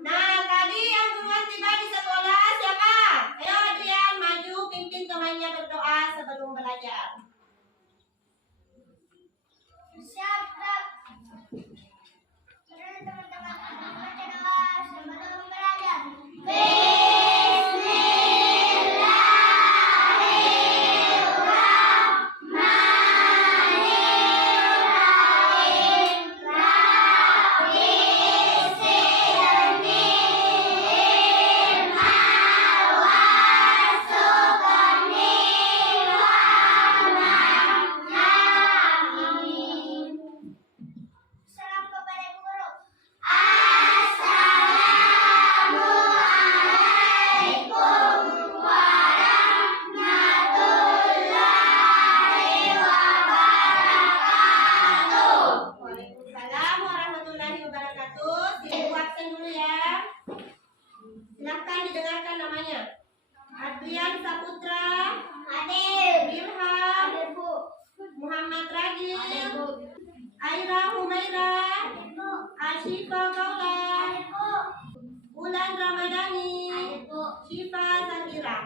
Nah, tadi yang duluan tiba di sekolah siapa? Ayo Adrian, maju pimpin temannya berdoa sebelum belajar. Siap, Kak. Mari teman-teman baca doa sebelum belajar. Salam kepada guru. Assalamualaikum warahmatullahi wabarakatuh. Waalaikumsalam warahmatullahi wabarakatuh. Ibu absen dulu ya. Silakan didengarkan namanya. Adrian Saputra, Adil. Ilham, Adil, Bu. Muhammad Ragil, Adil, Bu. Aira Humaira, Adil, Bu. Ashifa Kaula, Adil, Bu. Ulan Ramadhani, Adil, Bu. Syifa Sakira.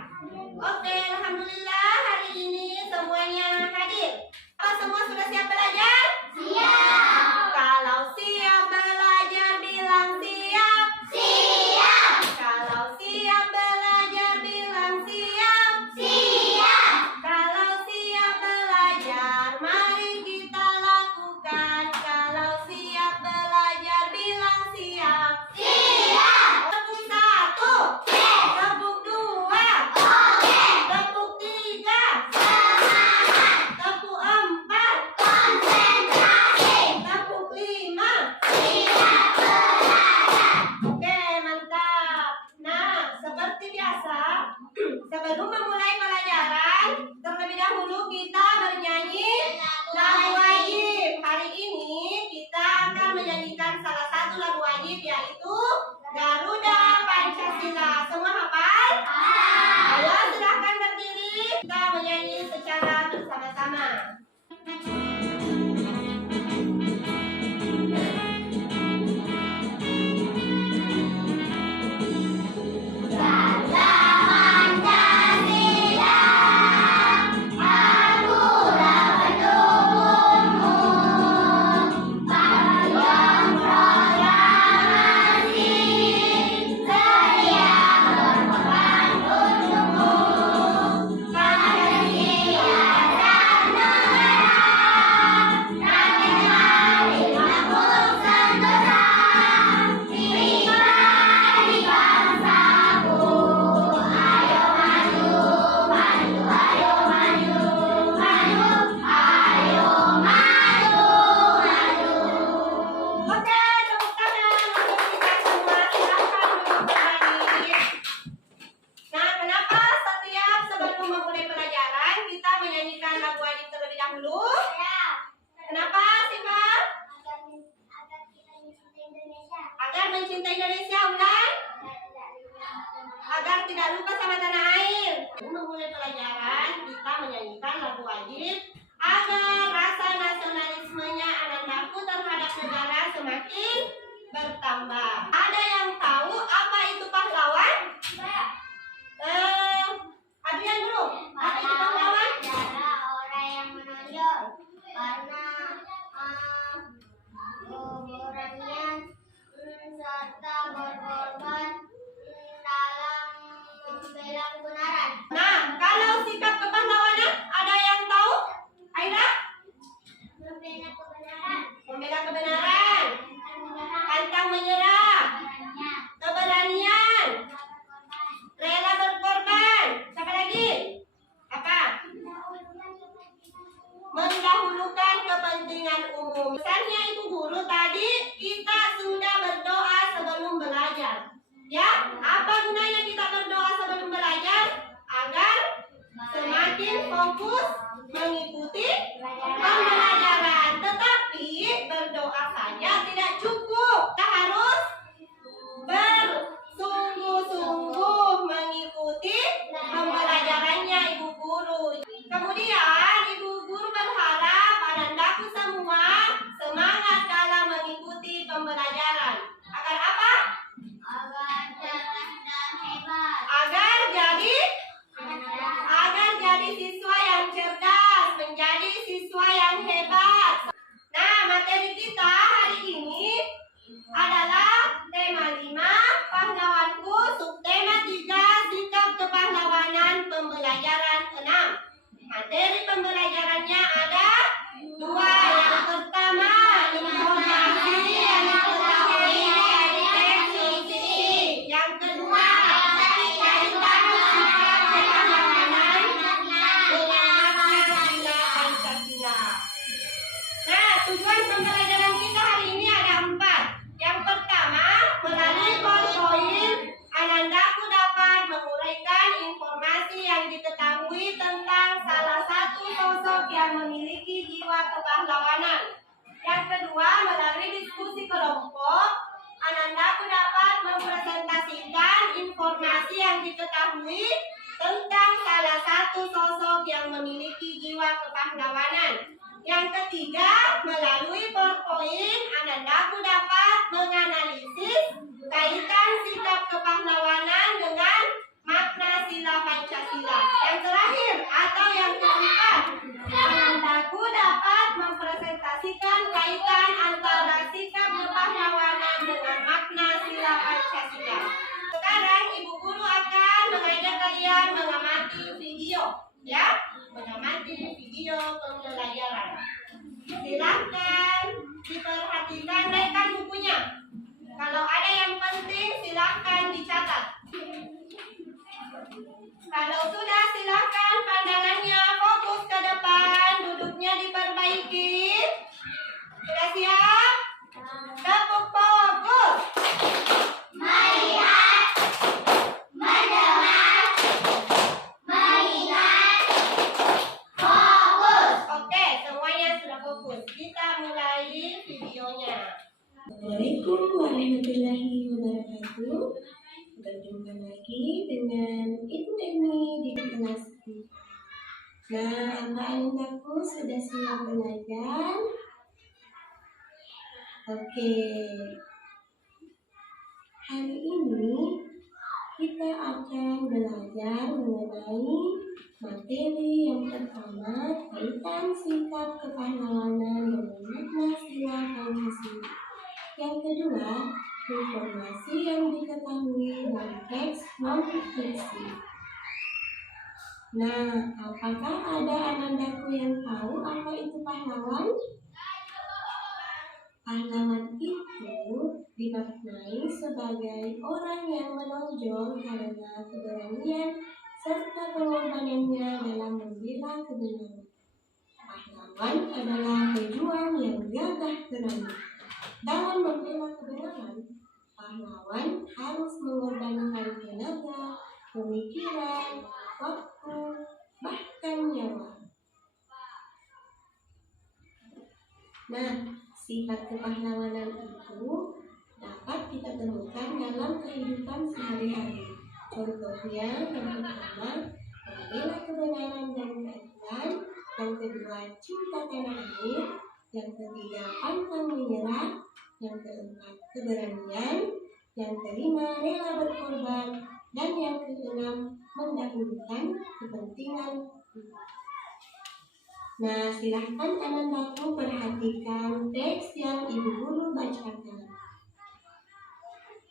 Oke, alhamdulillah hari ini semuanya hadir. Apa semua sudah siap belajar? Siap. Kalau siap belajar bilang siap. Siap. Kalau siap belajar bilang siap. Siap. Kalau siap belajar mari kita lakukan. Kalau siap belajar bilang siap. Siap. Tepuk satu, tepuk dua, tepuk tiga, tepuk empat, Konsentrasi. tepuk lima. Siap belajar. Oke, mantap. Nah, seperti biasa, sebelum memulai pelajaran, terlebih dahulu kita bernyanyi lagu wajib. Hari ini kita akan menyanyikan salah satu lagu wajib, yaitu Garuda Pancasila. Semua hafal? Ayo silahkan berdiri, kita menyanyi secara bersama-sama. Garuda Pancasila, akulah pendukungmu. Pahlawan proklamasi, sedia berkorban untukmu. Pancasila dan negara, rakyat hari makmur sentosa. Nikmati bangsaku, ayo maju, maju, ayo maju, maju, ayo maju, maju. Oke, tepuk tangan untuk kita semua. Silahkan duduk kembali. Nah, kenapa setiap sebelum memulai pelajaran kita menyanyikan lagu wajib terlebih dahulu? Kenapa, Siva? Agar kita mencintai Indonesia. Agar mencintai Indonesia, Ulan. Agar tidak lupa sama tanah air. Memulai pelajaran, kita menyanyikan lagu wajib agar rasa nasionalismenya Anandaku terhadap negara semakin bertambah. Ada yang tahu apa itu pahlawan? Adrian dulu. Apa itu pahlawan? Adalah orang yang menonjol karena keberanian serta berkorban dalam membela kebenaran. Nah, kalau sikap kepahlawanan ada yang tahu? Aira? Membela kebenaran. Membela kebenaran, pantang menyerah, keberanian, rela berkorban. Siapa lagi? Apa? Mendahulukan kepentingan umum. Misalnya Ibu Guru tadi kita sudah berdoa sebelum belajar. Ya, apa gunanya kita berdoa sebelum belajar? Agar semakin fokus mengikuti pembelajaran. Tetapi berdoa saja tidak cukup. Kita harus bersungguh-sungguh mengikuti pembelajarannya Ibu Guru. Kemudian Ibu Guru berharap Anandaku semua semangat dalam mengikuti pembelajaran. Agar apa? mengetahui tentang salah satu sosok yang memiliki jiwa kepahlawanan. Yang ketiga, melalui PowerPoint, Anandaku dapat menganalisis kaitan sikap kepahlawanan dengan makna sila Pancasila. Yang terakhir atau yang keempat, Anandaku dapat mempresentasikan kaitan antara sikap kepahlawanan dengan makna sila Pancasila. Sekarang Ibu Guru akan mengajak kalian mengamati video, ya, mengamati video pembelajaran. Silakan diperhatikan, rekan bukunya. Kalau ada yang penting silakan dicatat. Kalau sudah silakan pandangannya fokus ke depan, duduknya diperbaiki. Sudah siap? Tepuk fokus. Melihat, mendengar, mengingat, fokus. Oke, semuanya sudah fokus. Kita mulai videonya. Assalamualaikum warahmatullahi wabarakatuh. Berjumpa lagi dengan Ibu Emi di kelas 4. Nah, anak-anakku sudah siap belajar? Oke. Hari ini kita akan belajar mengenai materi yang pertama, kaitan sikap kepahlawanan dengan makna sila Pancasila. Yang kedua, informasi yang diketahui dari teks non-fiksi. Nah, apakah ada anandaku yang tahu apa itu pahlawan? Pahlawan itu dimaknai sebagai orang yang menonjol karena keberanian serta pengorbanannya dalam membela kebenaran. Pahlawan adalah pejuang yang gagah berani. Dalam membela kebenaran, pahlawan harus mengorbankan tenaga, pemikiran, waktu, bahkan nyawa. Nah, sifat kepahlawanan itu dapat kita temukan dalam kehidupan sehari-hari. Contohnya, yang pertama, membela kebenaran dan keadilan. Yang kedua, cinta tanah air. Yang ketiga, pantang menyerah. Yang keempat, keberanian. Yang kelima, rela berkorban. Dan yang keenam, mendahulukan kepentingan umat. Nah, silahkan anandaku perhatikan teks yang Ibu Guru bacakan.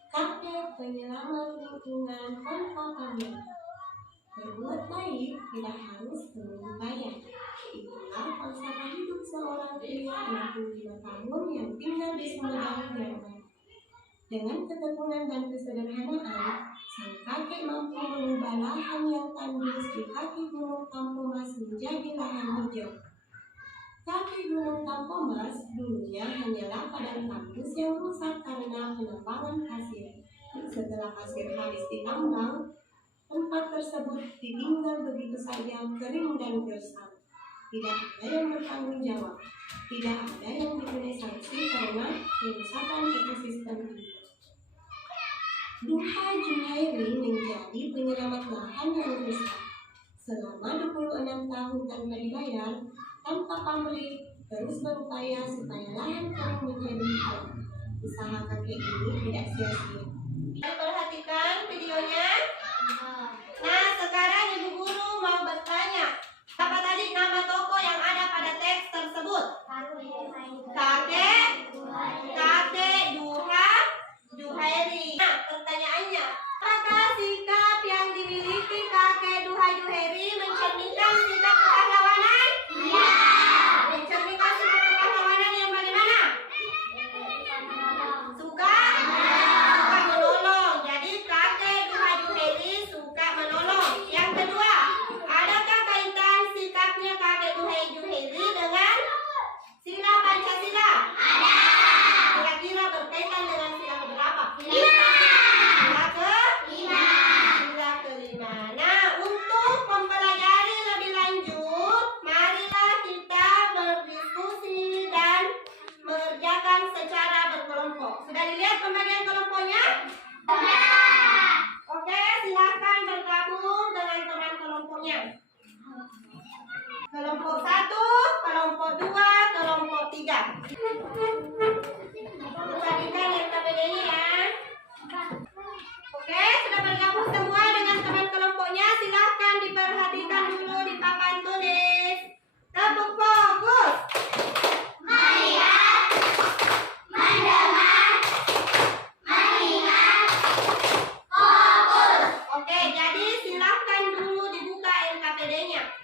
Kakek penyelamat lingkungan tanpa pamrih. Berbuat baik tidak harus menunggu bayar. Itulah falsafah hidup seorang pria 65 tahun yang tinggal di Sumedang, Jawa Barat. Dengan ketekunan dan kesederhanaan, sang kakek mampu mengubah lahan yang tandus di kaki Gunung Tampomas menjadi lahan hijau. Kaki Gunung Tampomas dulunya hanyalah padang tandus yang rusak karena penebangan pasir. Setelah pasir habis ditambang, tempat tersebut ditinggal begitu saja kering dan gersang. Tidak ada yang bertanggung jawab, tidak ada yang dikenai sanksi karena kerusakan ekosistem ini. Duha Juhairi menjadi penyelamat lahan yang rusak. Selama 26 tahun tanpa dibayar, tanpa pamrih, terus berupaya supaya lahan kering menjadi hijau. Usaha kakek ini tidak sia-sia. Perhatikan videonya. Nah, sekarang Ibu Guru mau bertanya, apa tadi nama tokoh yang ada pada teks tersebut? Kakek Duha Juhairi. Nah, pertanyaannya, apakah sikap yang dimiliki kakek Duha Juhairi mencerminkan sikap kepahlawanan? Iya. Mencerminkan sikap kepahlawanan yang bagaimana? Suka menolong. Jadi kakek Duha Juhairi suka menolong. Yang kedua, adakah kaitan Kelompok 1, kelompok 2, kelompok 3. Perhatikan yang KBD-nya ya. Oke, sudah bergabung semua dengan teman kelompoknya. Silahkan diperhatikan dulu di papan tulis. Tepuk fokus. Melihat, mendengar, mengingat, fokus. Oke, jadi silahkan dulu dibuka LKPD-nya.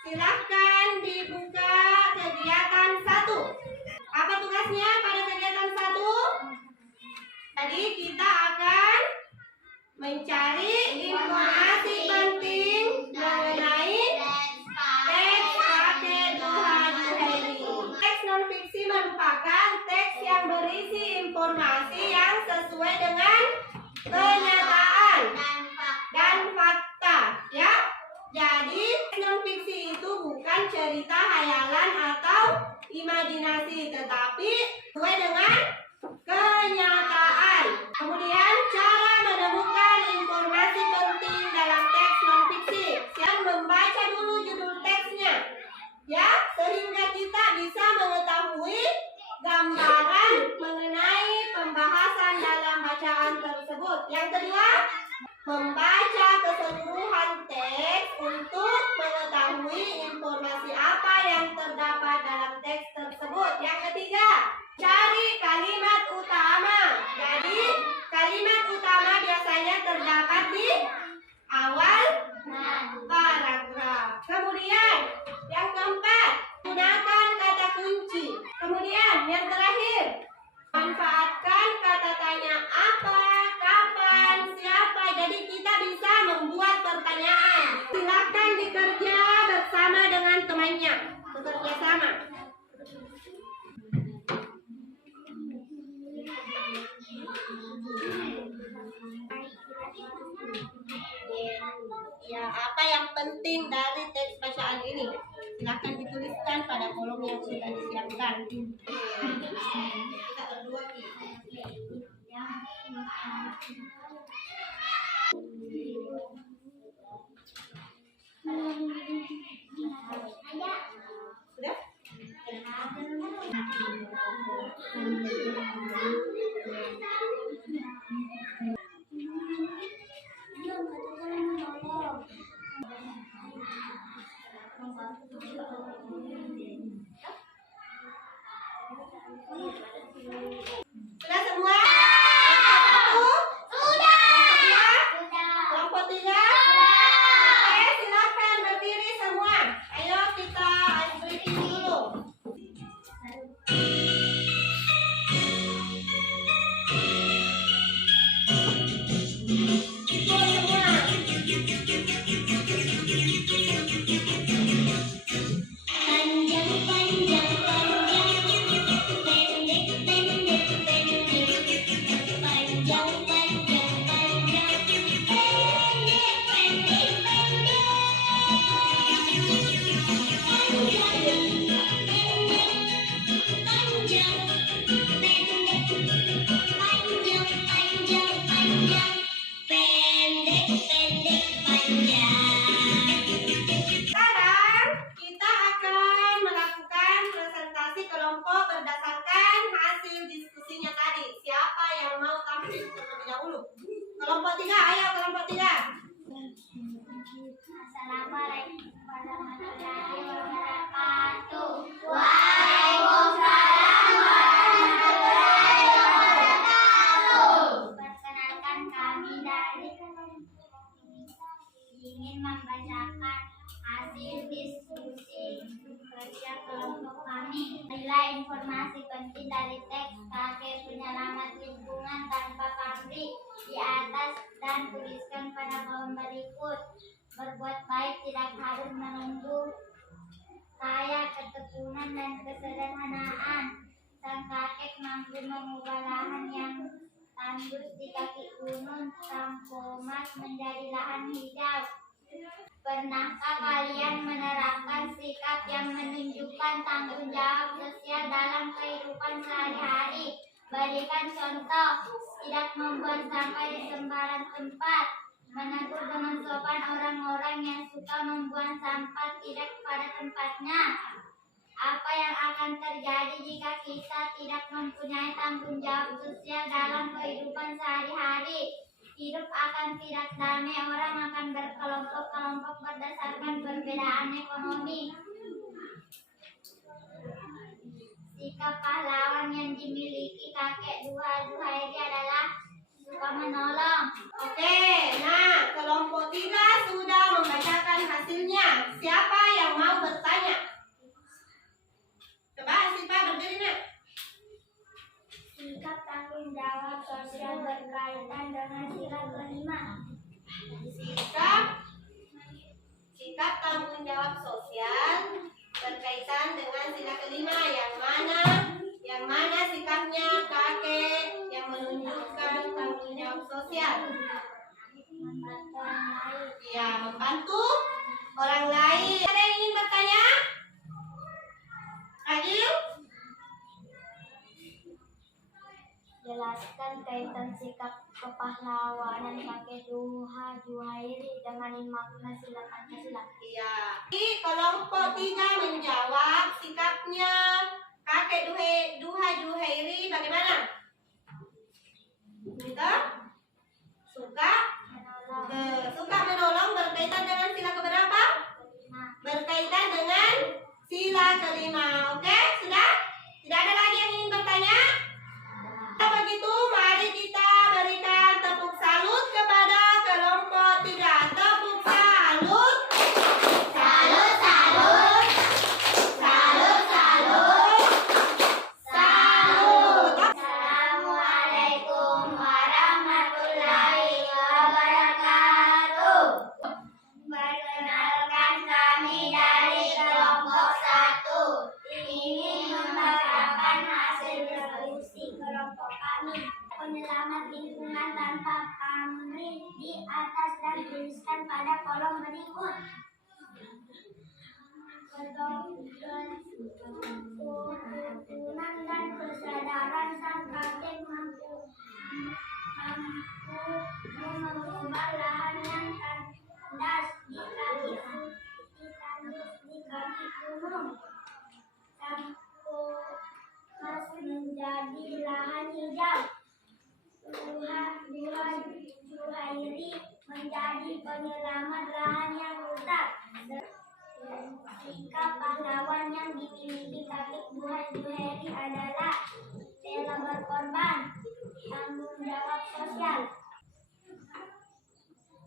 Silahkan dibuka kegiatan 1. Apa tugasnya pada kegiatan 1? Jadi kita akan mencari informasi penting mengenai teks pakai Tuhan Heri. Teks non-fiksi merupakan teks yang berisi informasi yang sesuai dengan kenyataan dan fakta, ya. Jadi non-fiksi itu bukan cerita hayalan atau imajinasi, tetapi sesuai dengan kenyataan. Kemudian cara menemukan informasi penting dalam teks non-fiksi. Silakan membaca dulu judul teksnya, ya, sehingga kita bisa mengetahui gambaran mengenai pembahasan dalam bacaan tersebut. Yang kedua, membaca keseluruhan teks untuk mengetahui informasi apa yang terdapat dalam teks tersebut. Yang ketiga, cari kalimat utama. Jadi, kalimat utama biasanya terdapat di awal paragraf. Kemudian, yang keempat, gunakan kata kunci. Kemudian, yang terakhir, manfaatkan kata tanya apa, kapan, siapa. Jadi kita bisa membuat pertanyaan. Silakan bekerja bersama dengan temannya. Bekerja sama. Ya, apa yang penting dari teks bacaan ini? Silakan dituliskan pada kolom yang sudah disiapkan. Kita berdua nih. Sudah? Sudah semua? Kelompok 3? Oke, silakan berdiri semua. Ayo kita ice breaking dulu. Sekarang kita akan melakukan presentasi kelompok berdasarkan hasil diskusinya tadi. Siapa yang mau tampil terlebih dahulu? Kelompok 3, ayo kelompok 3. Assalamualaikum warahmatullahi wabarakatuh. Waalaikumsalam warahmatullahi wabarakatuh. Perkenalkan, kami dari ingin membacakan hasil diskusi kerja kelompok kami. Nilai informasi penting dari teks pakai penyelamat lingkungan tanpa pamrih di atas dan tuliskan pada kolom berikut. Berbuat baik tidak harus menunggu kaya, ketekunan dan kesederhanaan. Sang kakek mampu mengubah lahan yang tandus di kaki gunung sang pomas menjadi lahan hijau. Pernahkah kalian menerapkan sikap yang menunjukkan tanggung jawab sosial dalam kehidupan sehari-hari? Berikan contoh, tidak membuang sampah di sembarang tempat, menegur dengan sopan orang-orang yang suka membuang sampah tidak pada tempatnya. Apa yang akan terjadi jika kita tidak mempunyai tanggung jawab sosial dalam kehidupan sehari-hari? Hidup akan tidak damai, orang akan berkelompok-kelompok berdasarkan perbedaan ekonomi. Sikap pahlawan yang dimiliki kakek Duha Juhairi adalah suka menolong. Oke, nah kelompok 3 sudah membacakan hasilnya. Siapa yang mau bertanya? Coba Sipa berdiri nak. Sikap tanggung jawab sosial berkaitan dengan sila kelima. Sikap tanggung jawab sosial berkaitan dengan sila kelima. Yang mana sikapnya kakek yang menunjukkan tanggung jawab sosial? Membantu orang lain. Ya, membantu orang lain. Ada yang ingin bertanya? Agil? Jelaskan kaitan sikap kepahlawanan kakek Duha Juhairi dengan makna sila Pancasila. Iya. Di kelompok 3 menjawab sikapnya kakek Duha Juhairi bagaimana? Gitu? Suka menolong berkaitan dengan sila keberapa? Berkaitan dengan sila kelima. Oke, sudah? Tidak ada lagi yang ingin bertanya? Kalau begitu, mari kita berikan tepuk salut kepada kelompok 3. Tepuk salut. Salut, salut. Salut, salut. Salut. Assalamualaikum warahmatullahi wabarakatuh. Perkenalkan, kami dari kelompok 1 ingin membacakan hasil diskusi kelompok kami. Penyelamat lingkungan tanpa pamrih di atas dan tuliskan pada kolom berikut. Keturunan dan kesadaran sang kakek mampu mengubah lahan yang kandas di kaki gunung Mas menjadi lahan hijau. Duha Juhairi menjadi penyelamat lahan yang rusak. Sikap pahlawan yang dimiliki kakek Duha Juhairi adalah rela berkorban, tanggung jawab sosial.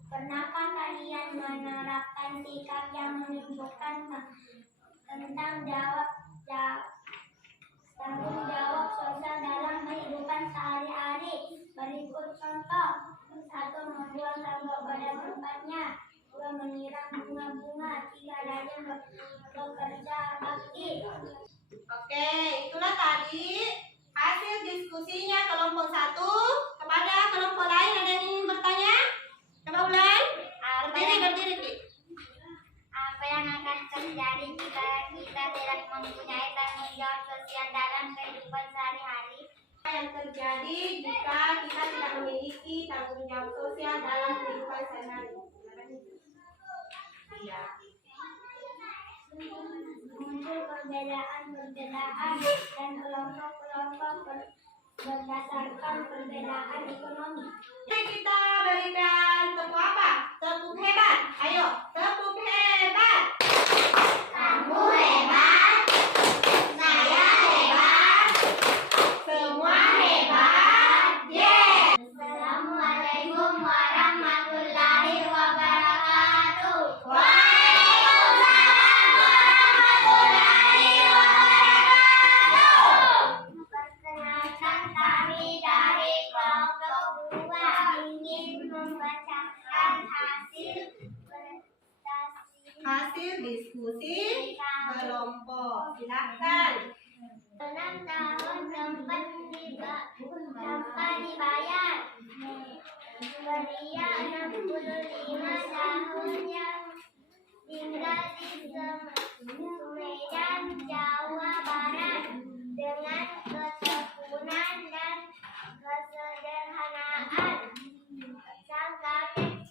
Pernahkah kalian menerapkan sikap yang menunjukkan tentang tanggung jawab sosial dalam kehidupan sehari-hari? Berikut contoh. 1. Membuang sampah pada tempatnya. 2. Menyiram bunga-bunga. 3. Rajin bekerja bakti. Oke, itulah tadi hasil diskusinya kelompok 1. Kepada kelompok lain ada yang ingin bertanya? Coba ulang. Berdiri. Apa yang akan terjadi jika kita tidak mempunyai tanggung jawab sosial dalam kehidupan sehari-hari? Apa yang terjadi jika kita tidak memiliki tanggung jawab sosial dalam kehidupan sehari-hari? Iya. Muncul perbedaan dan kelompok-kelompok berdasarkan perbedaan ekonomi. Mari kita berikan tepuk apa? Tepuk hebat. Ayo, tepuk hebat. Kamu hebat, saya hebat, Semua hebat. Yes. Assalamualaikum warahmatullahi wabarakatuh. Perkenalkan, kami dari kelompok 2 ingin membacakan Hasil diskusi kelompok. Silakan. 6 tahun tempat dibayar. Pria 65 tahun yang tinggal di Sumedang, Jawa Barat, dengan ketekunan dan kesederhanaan. Sang kakek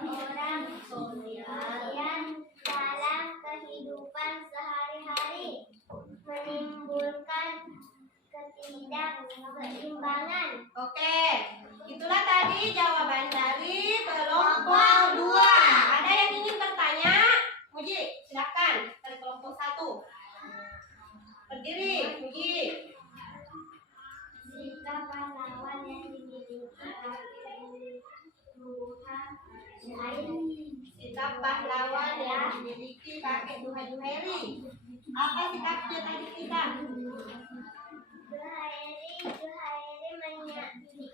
seorang kemudian dalam kehidupan sehari-hari menimbulkan ketidakseimbangan. Oke, itulah tadi jawaban dari kelompok 2. Ada yang ingin bertanya? Muji, silakan dari kelompok 1. Berdiri, Muji. Sikap pahlawan yang dimiliki Sikap pahlawan yang dimiliki kakek Duha Juheri. Apa sikapnya tadi kita? Juhairi menjadi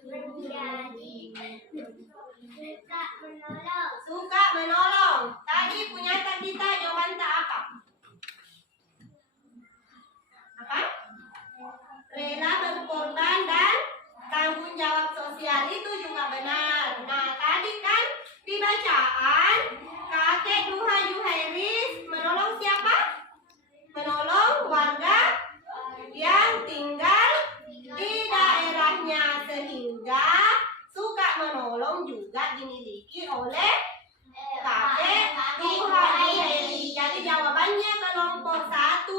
suka menolong. Suka menolong. Tadi punya kita jawaban tak apa? Apa? Rela berkorban dan tanggung jawab sosial itu juga benar. Nah, tadi kan di bacaan kakek Duha Juhairis menolong siapa? Menolong warga yang tinggal di daerahnya, sehingga suka menolong juga dimiliki oleh kakek Duha Juhairis. Jadi jawabannya kelompok 1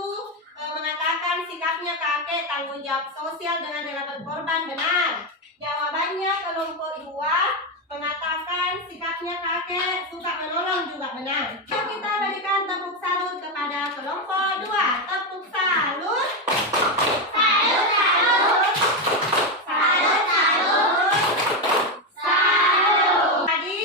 mengatakan sikapnya kakek tanggung jawab sosial dengan rela berkorban, benar. Jawabannya kelompok 2 mengatakan sikapnya kakek suka menolong, juga benar. Yuk kita berikan tepuk salut kepada kelompok 2. Tepuk salut. Salut, salut. Salut, salut. Salut. Tadi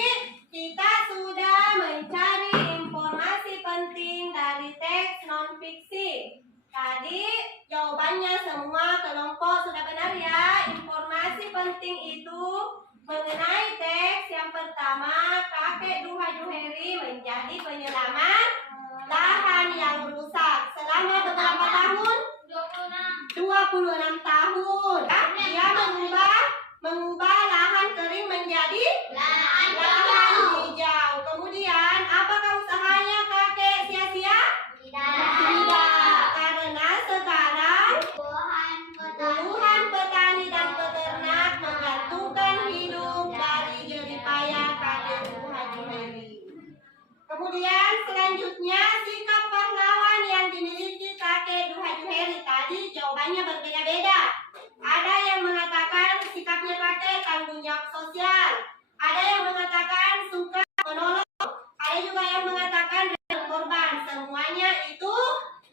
kita sudah mencari informasi penting dari teks non-fiksi. Tadi jawabannya semua kelompok sudah benar ya. Informasi penting itu mengenai teks yang pertama, kakek Duha Juheri menjadi penyelamat lahan yang rusak selama beberapa tahun? 26 tahun. Dia mengubah lahan kering menjadi lahan hijau. Kemudian apakah usahanya kakek sia-sia? Tidak, karena sekarang puluhan petani dan peternak menggantungkan hidup dari jerih payah kakek Duha Juheri. Kemudian selanjutnya sikap pahlawan yang dimiliki kakek Duha Juheri. Tadi jawabannya berbeda-beda. Ada yang mengatakan sikapnya kakek tanggung jawab sosial. Ada yang mengatakan suka menolong. Ada juga yang mengatakan berkorban. Semuanya itu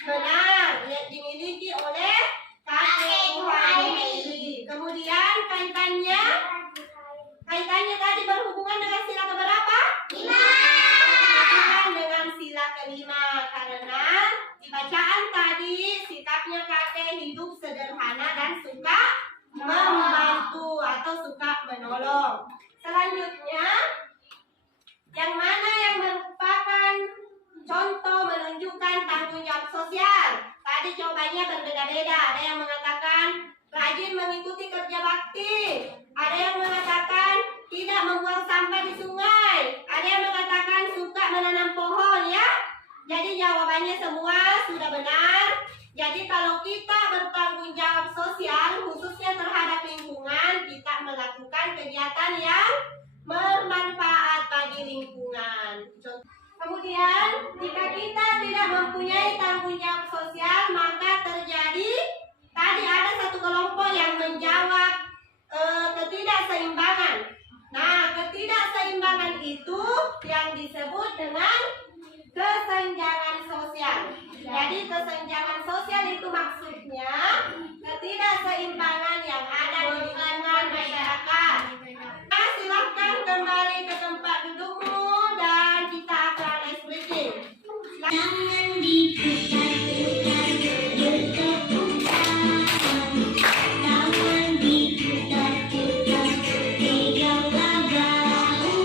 benar dimiliki oleh kakek Duha Juheri. Kemudian kaitannya tadi berhubungan dengan sila keberapa? 5. Berhubungan dengan sila kelima, karena di bacaan tadi sikapnya kakek hidup sederhana dan suka membantu atau suka menolong. Selanjutnya, yang mana yang merupakan contoh menunjukkan tanggung jawab sosial? Tadi jawabannya berbeda-beda. Ada yang mengatakan rajin mengikuti kerja bakti. Ada yang mengatakan tidak membuang sampah di sungai. Ada yang mengatakan suka menanam pohon ya. Jadi jawabannya semua sudah benar. Jadi kalau kita bertanggung jawab sosial khususnya terhadap lingkungan, kita melakukan kegiatan yang bermanfaat bagi lingkungan. Kemudian jika kita tidak mempunyai tanggung jawab sosial, maka terjadi tadi ada satu kelompok yang menjawab ketidakseimbangan. Nah, ketidakseimbangan itu yang disebut dengan kesenjangan sosial. Jadi kesenjangan sosial itu maksudnya ketidakseimbangan yang ada di lingkungan masyarakat. Nah, silahkan kembali ke tempat dudukmu dan kita akan ice breaking. Jangan diputar-putar, bertepuk tangan. Jangan diputar-putar, peganglah bahu.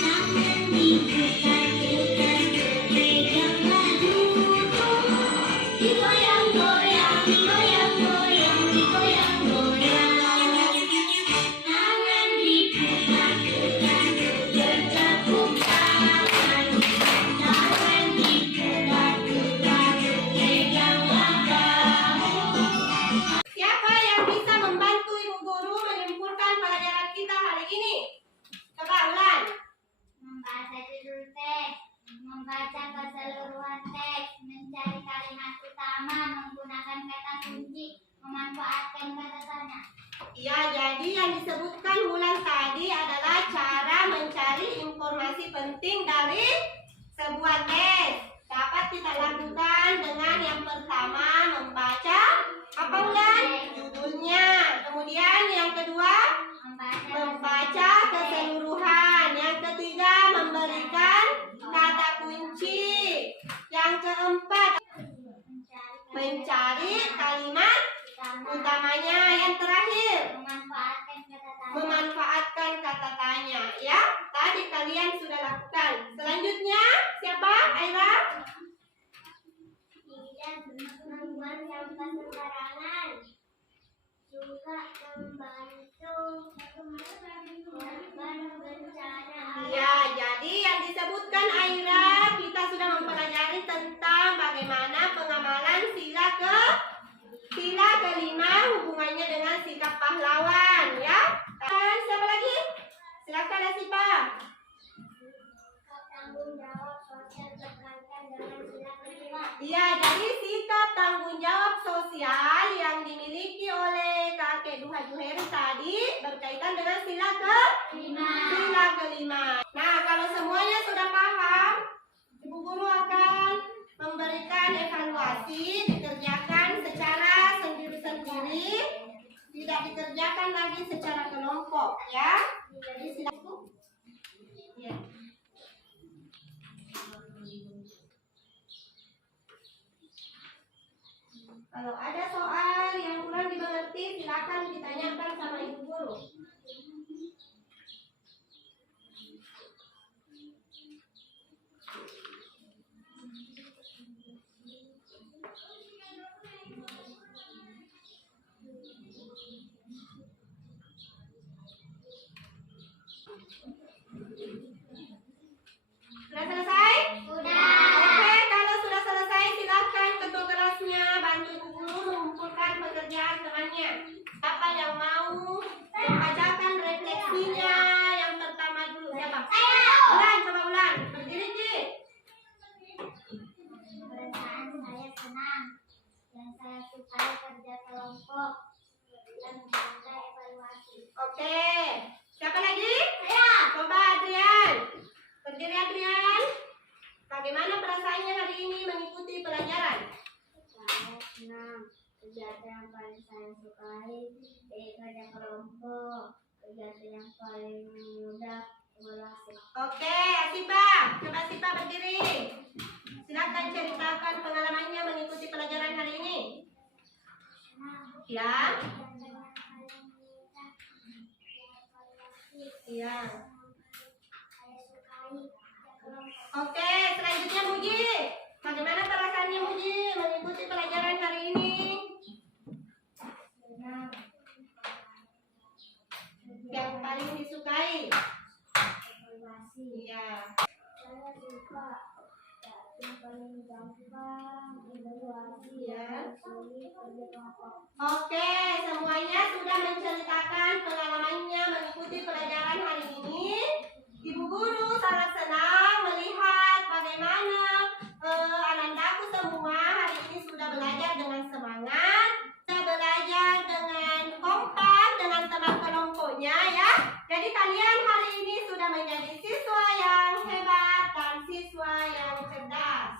Jangan diputar-putar, peganglah duduk. Digoyang-goyang, digoyang-goyang, digoyang. penting dari sebuah tes. Dapat kita lakukan dengan yang pertama membaca apa bulan? Judulnya. Kemudian yang kedua membaca keseluruhan. Yang ketiga memberikan kata kunci. Yang keempat mencari kalimat utamanya. Yang terakhir memanfaatkan kata tanya. Ya, tadi kalian sudah lakukan. Selanjutnya siapa? Aira? Tidak membuang sampah sembarangan, juga membantu korban bencana. Ya, jadi yang disebutkan Aira, kita sudah mempelajari tentang bagaimana pengamalan sila kelima hubungannya dengan sikap pahlawan, ya. Dan siapa lagi? Silakan Asifa. Tanggung jawab sosial berkaitan dengan sila kelima. Ya, jadi sikap tanggung jawab sosial yang dimiliki oleh kakek Duha Juheri tadi berkaitan dengan sila kelima. Nah, kalau semuanya sudah paham, Ibu Guru akan memberikan evaluasi, dikerjakan secara sendiri-sendiri, tidak dikerjakan lagi secara kelompok, ya. Jadi silakan. Ya. Kalau ada soal yang kurang dimengerti, silakan ditanyakan sama Ibu Guru. Sudah selesai? Sudah. Oke, kalau sudah selesai silakan ketua kelasnya bantu Ibu Guru mengumpulkan pekerjaan temannya. Siapa yang mau membacakan refleksinya? Yang pertama dulu siapa? Ulan, coba Ulan. Berdiri, Ci. Perasaan saya senang. Yang saya sukai kerja kelompok dan menjaga evaluasi. Oke. Siapa lagi? Saya. Coba Adrian. Berdiri Adrian. Bagaimana perasaannya hari ini mengikuti pelajaran? Saya senang. Kegiatan yang paling saya sukai kerja kelompok. Kegiatan yang paling mudah evaluasi. Oke, Asifa. Coba Asifa berdiri. Silakan ceritakan pengalamannya mengikuti pelajaran hari ini. Ya. Iya. Oke, selanjutnya Muji. Bagaimana perasaannya Muji mengikuti pelajaran hari ini? Yang paling disukai? Iya. Saya suka yang paling gampang evaluasi Ya. sulit kerja kelompok. Oke, semuanya sudah menceritakan pengalamannya mengikuti pelajaran hari ini. Ibu Guru sangat senang melihat bagaimana anak-anakku semua hari ini sudah belajar dengan semangat, sudah belajar dengan kompak, dengan teman kelompoknya, ya. Jadi kalian hari ini sudah menjadi siswa yang hebat dan siswa yang cerdas.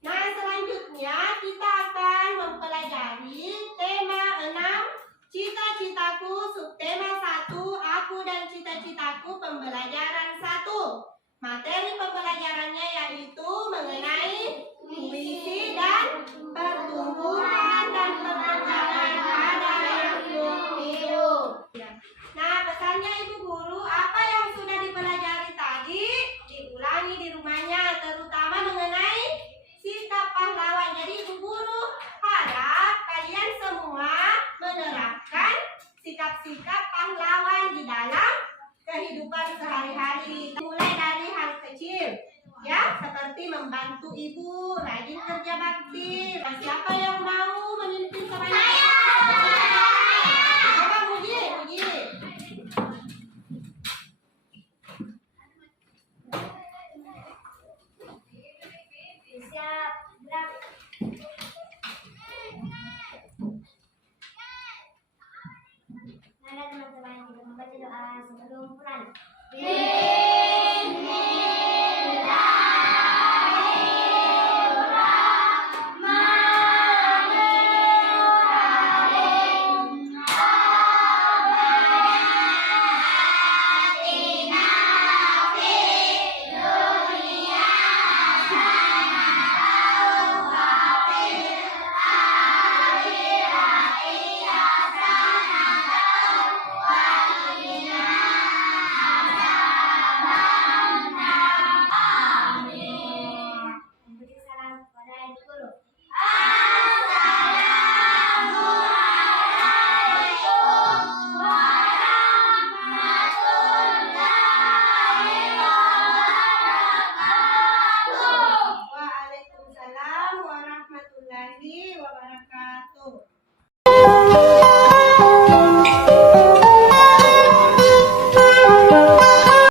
Nah, selanjutnya kita akan mempelajari tema 6, cita-citaku, subtema 1, aku dan cita-citaku, pembelajaran 1. Materi pembelajarannya yaitu mengenai puisi dan pertumbuhan dan perkembangan pada makhluk hidup. Nah, pesannya Ibu Guru, apa yang sudah dipelajari tadi diulangi di rumahnya, terutama mengenai sikap pahlawan. Jadi Ibu Guru harap kalian semua menerapkan sikap-sikap pahlawan di dalam kehidupan sehari-hari. Mulai dari hal kecil, ya, seperti membantu ibu, rajin kerja bakti. Siapa yang mau